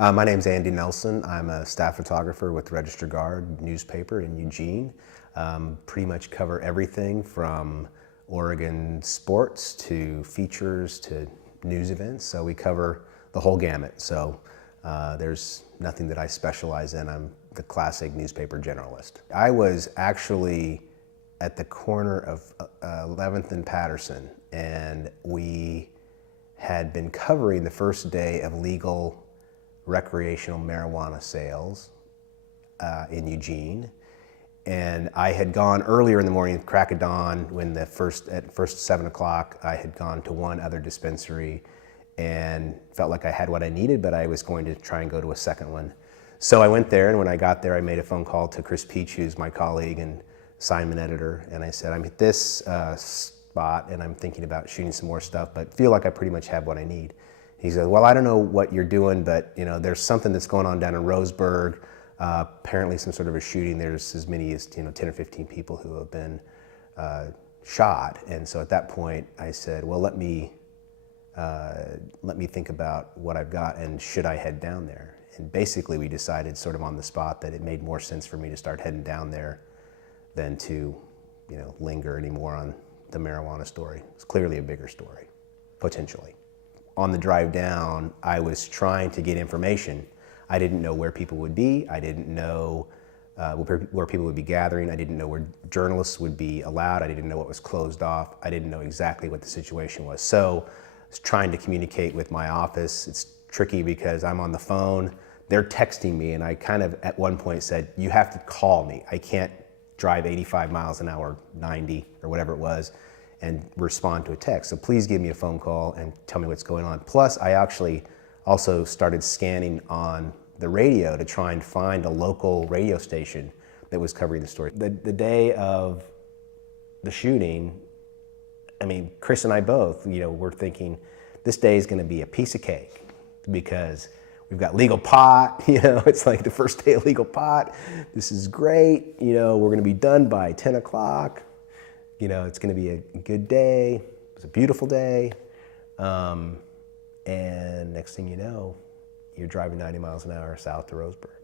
My name's Andy Nelson. I'm a staff photographer with Register Guard newspaper in Eugene. Pretty much cover everything from Oregon sports to features to news events. So we cover the whole gamut. So there's nothing that I specialize in. I'm the classic newspaper generalist. I was actually at the corner of 11th and Patterson, and we had been covering the first day of legal recreational marijuana sales in Eugene. And I had gone earlier in the morning, crack of dawn, when at first 7 o'clock, I had gone to one other dispensary and felt like I had what I needed, but I was going to try and go to a second one. So I went there, and when I got there, I made a phone call to Chris Peach, who's my colleague and assignment editor, and I said, I'm at this spot, and I'm thinking about shooting some more stuff, but feel like I pretty much have what I need. He said, well, I don't know what you're doing, but there's something that's going on down in Roseburg. Apparently some sort of a shooting. There's as many as 10 or 15 people who have been shot. And so at that point I said, well, let me think about what I've got and should I head down there. And basically we decided sort of on the spot that it made more sense for me to start heading down there than to linger anymore on the marijuana story. It's clearly a bigger story, potentially. On the drive down, I was trying to get information. I didn't know where people would be. I didn't know where people would be gathering. I didn't know where journalists would be allowed. I didn't know what was closed off. I didn't know exactly what the situation was. So I was trying to communicate with my office. It's tricky because I'm on the phone. They're texting me, and I kind of at one point said, you have to call me. I can't drive 85 miles an hour, 90 or whatever it was, and respond to a text. So please give me a phone call and tell me what's going on. Plus, I actually also started scanning on the radio to try and find a local radio station that was covering the story. The day of the shooting, I mean, Chris and I both, we're thinking this day is gonna be a piece of cake because we've got legal pot, it's like the first day of legal pot. This is great, we're gonna be done by 10 o'clock. It's gonna be a good day. It's a beautiful day. And next thing you know, you're driving 90 miles an hour south to Roseburg.